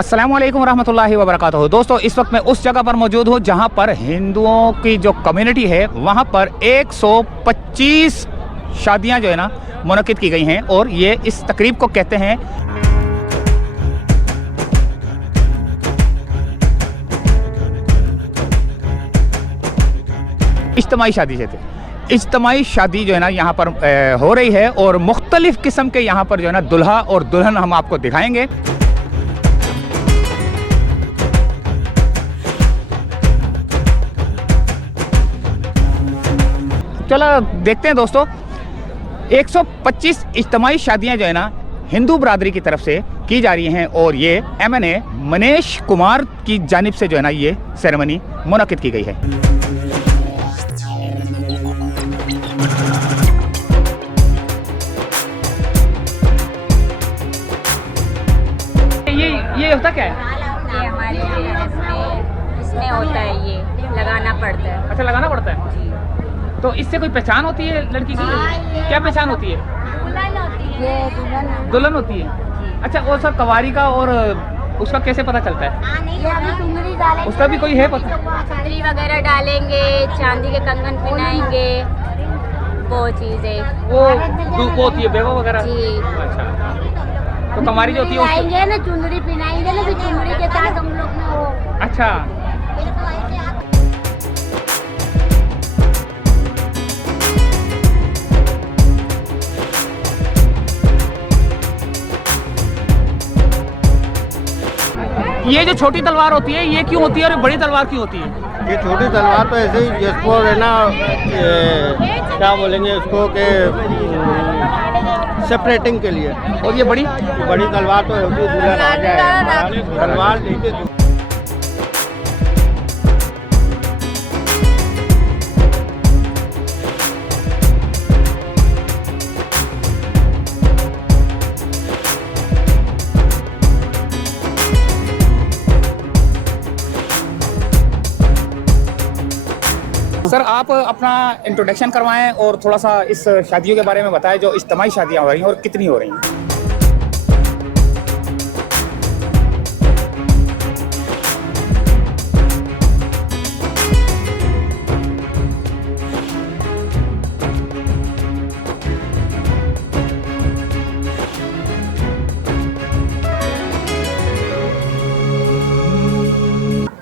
अस्सलाम वालेकुम रहमतुल्लाहि व बरकातहू। दोस्तों, इस वक्त मैं उस जगह पर मौजूद हूँ जहाँ पर हिंदुओं की जो कम्युनिटी है वहाँ पर 125 शादियाँ जो है ना मुनक्किद की गई हैं और ये इस तकरीब को कहते हैं इज्तिमाई शादी। इज्तिमाई शादी जो है ना यहाँ पर हो रही है और मुख्तलिफ किस्म के यहाँ पर जो है ना दुल्हा और दुल्हन हम आपको दिखाएंगे। चलो देखते हैं दोस्तों, 125 इज्तिमाई शादियाँ जो है ना हिंदू बरादरी की तरफ से की जा रही हैं और ये MNA मनीष कुमार की जानिब से जो है ना ये सेरेमनी मुनक्किद की गई है। ये होता क्या है? ये हमारे इसमें होता है, ये लगाना पड़ता है। अच्छा, लगाना पड़ता है जी। तो इससे कोई पहचान होती है लड़की की? क्या पहचान होती है? ये दुल्हन होती है। अच्छा, वो सब कवारी का और उसका कैसे पता चलता है? ये अभी चुनरी डालेंगे, उसका भी कोई है पता? चुनरी वगैरह डालेंगे, चांदी के कंगन पहनाएंगे, वो चीजें वो होती है बेवा वगैरह। जी। अच्छा, तो कवारी जो होती है पहनाएंगे ना, चुनरी पहनाएंगे ना, फिर चुनरी के साथ हम लोग ने वो। अच्छा, ये जो छोटी तलवार होती है ये क्यों होती है और बड़ी तलवार क्यों होती है? ये छोटी तलवार तो ऐसे ही जिसको है ना क्या बोलेंगे उसको कि सेपरेटिंग के लिए। और ये बड़ी तलवार तो होती है दूल्हा राजा है, तलवार लेके। सर, आप अपना इंट्रोडक्शन करवाएं और थोड़ा सा इस शादियों के बारे में बताएं जो इज्तिमाई शादियां हो रही हैं और कितनी हो रही हैं।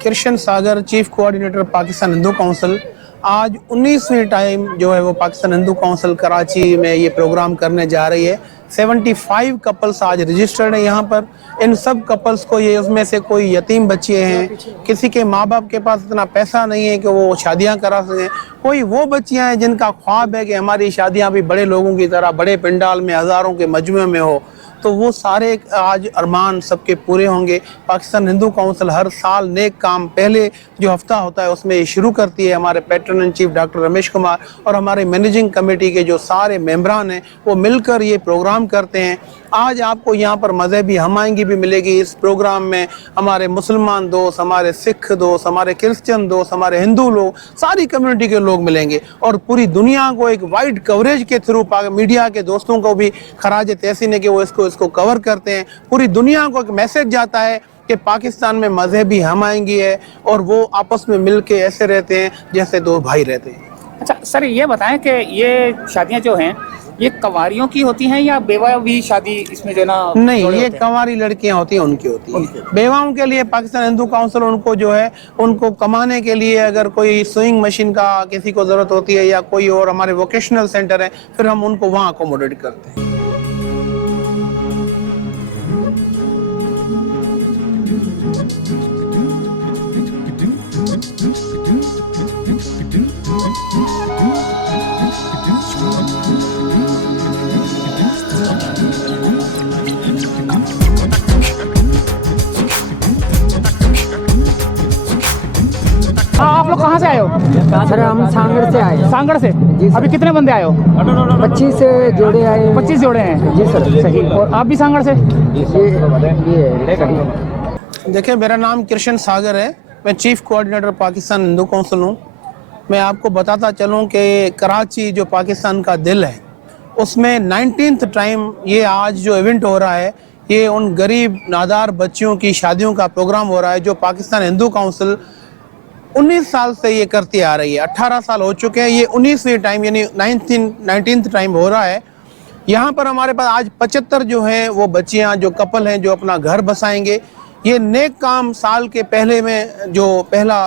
Krishna Sagar, chief coordinator Pakistan Hindu council, आज 19वीं टाइम जो है वो पाकिस्तान हिंदू काउंसिल कराची में ये प्रोग्राम करने जा रही है। 75 कपल्स आज रजिस्टर्ड हैं यहाँ पर। इन सब कपल्स को ये, उसमें से कोई यतीम बच्चे हैं, किसी के माँ बाप के पास इतना पैसा नहीं है कि वो शादियाँ करा सकें, कोई वो बच्चियाँ हैं जिनका ख्वाब है कि हमारी शादियाँ भी बड़े लोगों की तरह बड़े पंडाल में हज़ारों के मजमे में हो, तो वो सारे आज अरमान सबके पूरे होंगे। पाकिस्तान हिंदू काउंसिल हर साल नेक काम पहले जो हफ्ता होता है उसमें ये शुरू करती है। हमारे patron in chief doctor Ramesh Kumar और हमारे मैनेजिंग कमेटी के जो सारे मेंबरान हैं वो मिलकर ये प्रोग्राम करते हैं। आज आपको यहाँ पर मजहबी हमायंगी भी मिलेगी। इस प्रोग्राम में हमारे मुसलमान दोस्त, हमारे सिख दोस्त, हमारे क्रिश्चियन दोस्त, हमारे हिंदू लोग, सारी कम्युनिटी के लोग मिलेंगे और पूरी दुनिया को एक वाइड कवरेज के थ्रू मीडिया के दोस्तों को भी खराज तहसीन है कि वो इसको कवर करते हैं। पूरी दुनिया को एक मैसेज जाता है कि पाकिस्तान में मजहबी हमायंगी है और वो आपस में मिल के ऐसे रहते हैं जैसे दो भाई रहते हैं। अच्छा सर, ये बताएं कि ये शादियां जो हैं ये कवारियों की होती हैं या बेवा भी शादी इसमें जो ना? नहीं, ये कंवारी लड़कियां होती हैं, उनकी होती है। बेवाओं के लिए पाकिस्तान हिंदू काउंसिल उनको जो है उनको कमाने के लिए अगर कोई स्विंग मशीन का किसी को जरूरत होती है या कोई और हमारे वोकेशनल सेंटर है, फिर हम उनको वहाँ अकोमोडेट करते हैं। आप लोग कहाँ से आए हो? सर हम सांगड़ से आए। सांगड़ से? जी सर। अभी कितने बंदे आए हो? 25 जोड़े आए। 25 जोड़े हैं? जी सर। सही। और आप भी सांगड़ से? ये सही। देखिए, मेरा नाम कृष्ण सागर है, मैं chief coordinator Pakistan Hindu council हूँ। मैं आपको बताता चलूँ कि कराची जो पाकिस्तान का दिल है उसमें 19th टाइम ये आज जो इवेंट हो रहा है ये उन गरीब नादार बच्चियों की शादियों का प्रोग्राम हो रहा है जो पाकिस्तान हिंदू काउंसिल 19 साल से ये करती आ रही है। 18 साल हो चुके हैं, ये 19वीं टाइम यानी 19th टाइम हो रहा है। यहाँ पर हमारे पास आज 75 जो हैं वो बच्चियाँ जो कपल हैं जो अपना घर बसाएंगे। ये नेक काम साल के पहले में जो पहला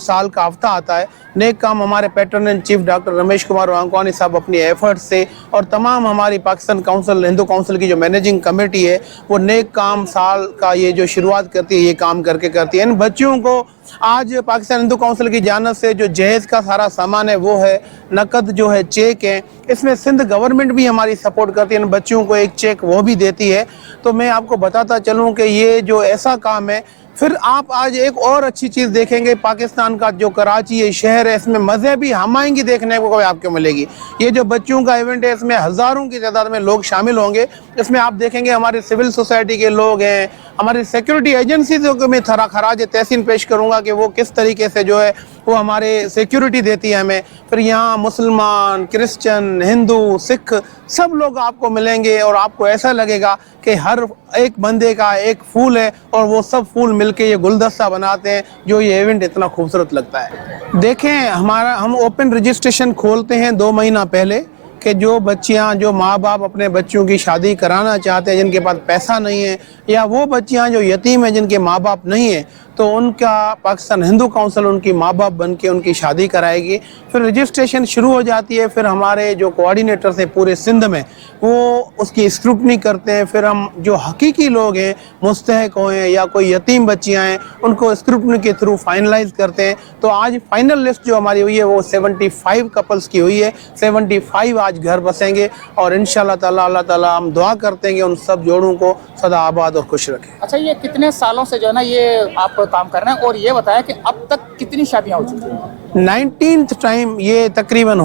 साल का हफ्ता आता है, नेक काम हमारे patron and chief doctor Ramesh Kumar Vankwani sahab अपनी एफर्ट से और तमाम हमारी पाकिस्तान काउंसिल हिंदू काउंसिल की जो मैनेजिंग कमेटी है वो नेक काम साल का ये जो शुरुआत करती है ये काम करके करती है। इन बच्चियों को आज पाकिस्तान हिंदू काउंसिल की जानिब से जो जहेज़ का सारा सामान है वो है, नकद जो है चेक है, इसमें सिंध गवर्नमेंट भी हमारी सपोर्ट करती है, इन बच्चियों को एक चेक वो भी देती है। तो मैं आपको बताता चलूँ कि ये जो ऐसा काम है। फिर आप आज एक और अच्छी चीज़ देखेंगे, पाकिस्तान का जो कराची ये शहर है इसमें मजहबी हमायंगी देखने को आपको मिलेगी। ये जो बच्चों का इवेंट है इसमें हज़ारों की तादाद में लोग शामिल होंगे। इसमें आप देखेंगे हमारे सिविल सोसाइटी के लोग हैं, हमारी सिक्योरिटी एजेंसीज़ को मैं खराज तहसीन पेश करूँगा कि वो किस तरीके से जो है वो हमारे सिक्योरिटी देती है हमें। फिर यहाँ मुसलमान, क्रिश्चियन, हिंदू, सिख सब लोग आपको मिलेंगे और आपको ऐसा लगेगा कि हर एक बंदे का एक फूल है और वो सब फूल मिलके ये गुलदस्ता बनाते हैं जो ये इवेंट इतना खूबसूरत लगता है। देखें हम ओपन रजिस्ट्रेशन खोलते हैं 2 महीना पहले कि जो बच्चियां जो माँ बाप अपने बच्चों की शादी कराना चाहते हैं जिनके पास पैसा नहीं है या वो बच्चियां जो यतीम हैं जिनके माँ बाप नहीं है तो उनका पाकिस्तान हिंदू काउंसिल उनकी माँ बाप बन के उनकी शादी कराएगी। फिर रजिस्ट्रेशन शुरू हो जाती है। फिर हमारे जो कोऑर्डिनेटर्स हैं पूरे सिंध में वो उसकी स्क्रूटनी करते हैं। फिर हम जो हकीकी लोग हैं मुस्तहक हैं या कोई यतीम बच्चियां हैं उनको स्क्रूटनी के थ्रू फाइनलाइज करते हैं। तो आज फाइनल लिस्ट जो हमारी हुई है वो 75 कपल्स की हुई है। 75 आज घर बसेंगे और इंशाल्लाह ताला अल्लाह ताला हम दुआ करते हैं कि उन सब जोड़ों को सदा आबाद और खुश रखें। अच्छा, ये कितने सालों से जो है ना ये आप काम कर रहे हैं और ये बताया कि अब तक कितनी शादियां हो चुकी हैं? 19th टाइम ये तकरीबन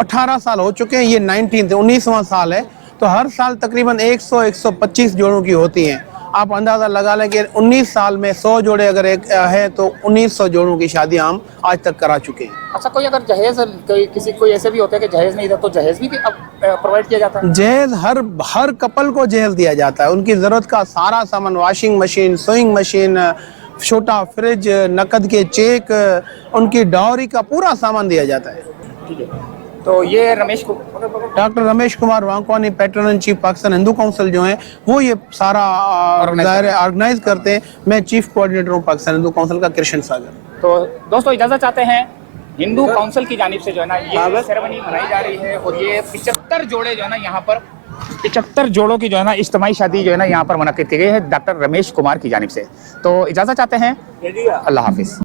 18 साल हो चुके हैं, ये 19वां साल है। तो हर साल तकरीबन 100-125 जोड़ों की होती हैं। आप अंदाज़ा लगा लें कि 19 साल में 100 जोड़े अगर एक है तो 1900 जोड़ों की शादियां हम आज तक करा चुके हैं। अच्छा, कोई अगर जहेज कोई ऐसे भी होते हैं कि जहेज नहीं था तो जहेज भी अब प्रोवाइड किया जाता है? जहेज हर कपल को जहेज दिया जाता है। उनकी ज़रूरत का सारा सामान, वॉशिंग मशीन, सोइंग मशीन, छोटा फ्रिज, नकद के चेक, उनकी डावरी का पूरा सामान दिया जाता है। ठीक है, तो ये doctor Ramesh Kumar Vankwani patron and chief Pakistan Hindu council जो है वो ये सारा ऑर्गेनाइज करते हैं। मैं चीफ कोऑर्डिनेटर हूँ पाकिस्तान हिंदू काउंसिल का, कृष्ण सागर। तो दोस्तों इजाज़त चाहते हैं, हिंदू काउंसिल की जानिब से जो है ना ये सेरेमनी मनाई जा रही है और ये 75 जोड़े जो है ना यहाँ पर 75 जोड़ों की जो है ना इज्तिमाई शादी जो है ना यहाँ पर मुनक्किद की गई है डॉक्टर रमेश कुमार की जानिब से। तो इजाज़त चाहते हैं, अल्लाह हाफिज़।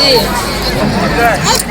जी